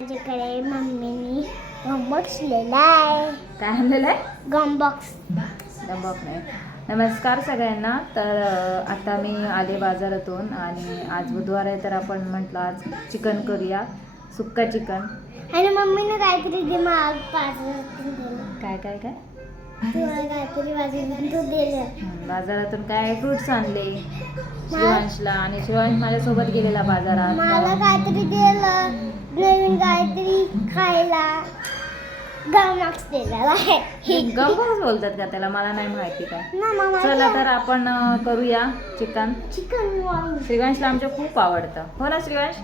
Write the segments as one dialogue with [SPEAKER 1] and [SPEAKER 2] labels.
[SPEAKER 1] माझ्याकडे मम्मीनी गमबॉक्स लिहिला आहे.
[SPEAKER 2] काय आणलेलं आहे?
[SPEAKER 1] गमबॉक्स
[SPEAKER 2] दंबक नाही. नमस्कार सगळ्यांना. तर आता मी आले बाजारातून आणि आज बुधवार आहे तर आपण म्हटलं आज चिकन करूया. सुक्का चिकन.
[SPEAKER 1] आणि मम्मीने काहीतरी दे माग पाच
[SPEAKER 2] काय काय काय? बाजारातून काय फ्रुट्स आणले? शिवांशला आणि शिवांश माझ्यासोबत गेलेला बाजारात.
[SPEAKER 1] मला काहीतरी दिलं. नवीन काहीतरी खायला. गमबॉक्स दिलेला आहे.
[SPEAKER 2] गंबच बोलतात का त्याला? मला नाही माहिती काय. चला तर आपण करूया चिकन.
[SPEAKER 1] चिकन
[SPEAKER 2] श्रीवंशला आमच्या खूप आवडतं. हो ना श्रीवंश?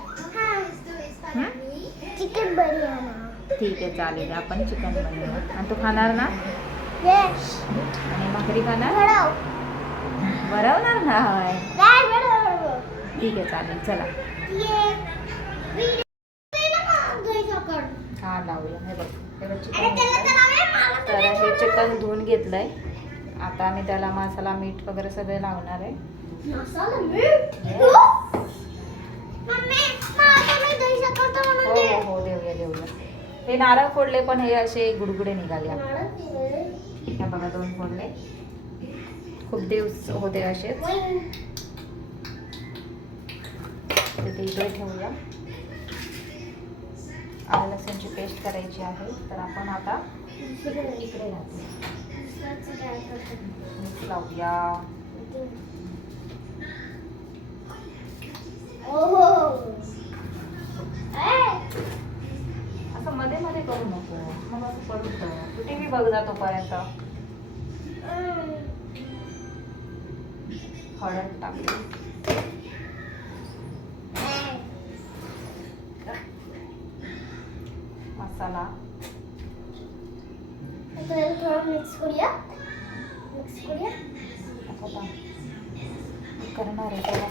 [SPEAKER 1] चिकन बिर्याणी.
[SPEAKER 2] ठीक आहे चालेल. आपण चिकन बनवूया आणि तू खाणार ना? आणि भाकरी खाणार? बरवणार ना
[SPEAKER 1] घडव
[SPEAKER 2] ठीक आहे चालेल चला. हा लावूया. हे बघ
[SPEAKER 1] तर
[SPEAKER 2] हे. चिकन धुवून घेतलंय. आता मी त्याला मसाला मीठ वगैरे सगळे लावणार आहे. हो. हो हो देऊया देऊया. हे नारळ फोडले पण हे असे गुडगुडे निघाले. ह्या बघा दोन फोडले. खूप दिवस होते असेच. ते इकडे ठेवूया. आलं लसूणची पेस्ट करायची आहे. तर आपण आता इकडे लावूया.
[SPEAKER 1] ओहो.
[SPEAKER 2] असं मध्ये मध्ये करू नको. मग असं पडतं तू टी व्ही बघ जा तोपर्यंत.
[SPEAKER 1] हम्म.
[SPEAKER 2] हळद टाकली मसाला.
[SPEAKER 1] थोडं मिक्स करूया. मिक्स करूया.
[SPEAKER 2] करणार आहे त्याला.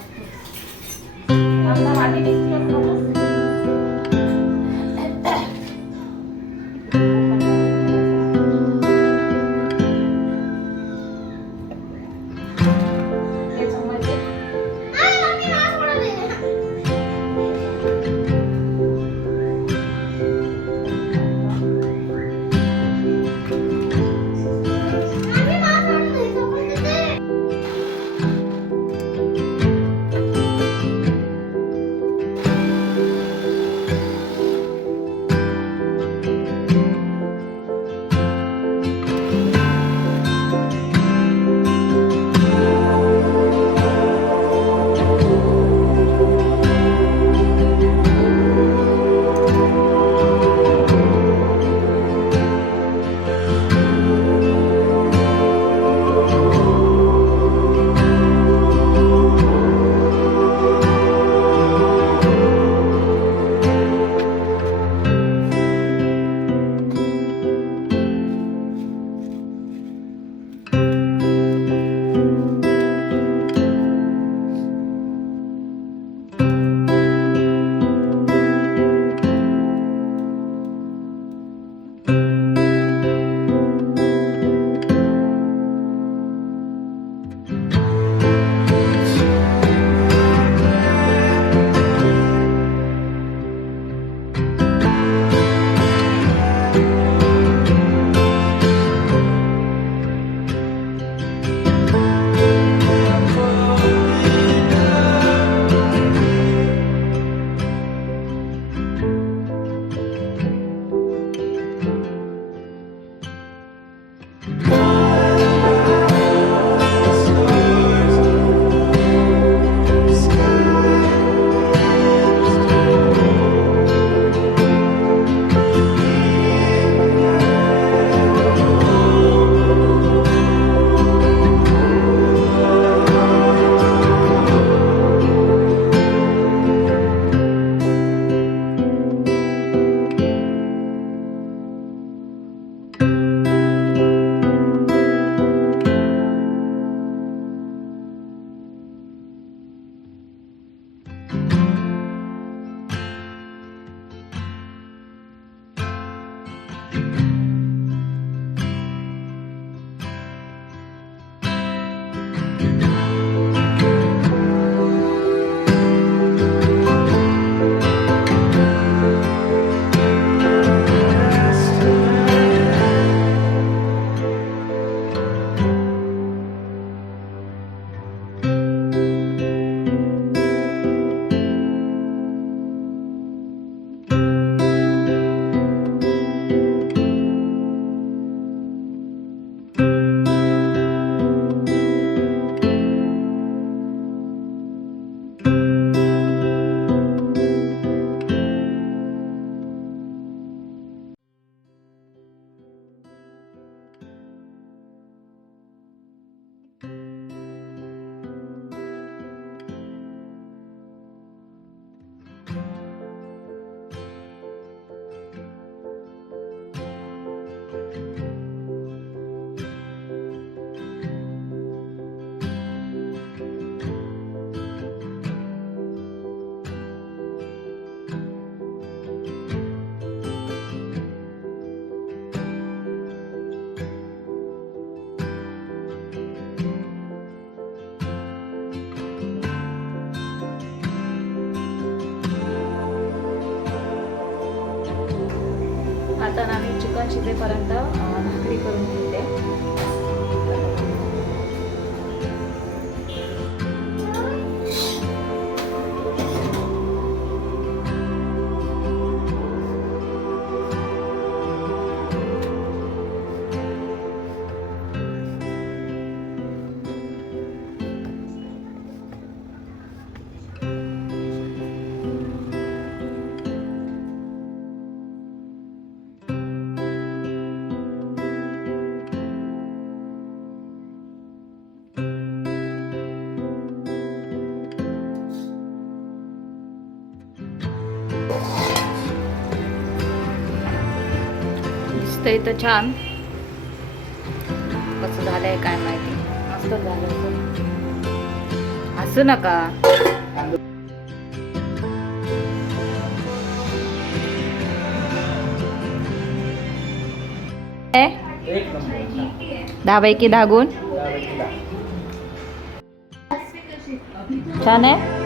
[SPEAKER 1] Thank
[SPEAKER 2] you. शिजेपर्यंत अं, भाकरी करून घेते. दिसतं इथं छान. कसं झालंय काय माहिती? मस्त झालं असं. नका. ए?
[SPEAKER 3] एक नंबर.
[SPEAKER 2] दहा पैकी दहा गुण छान आहे?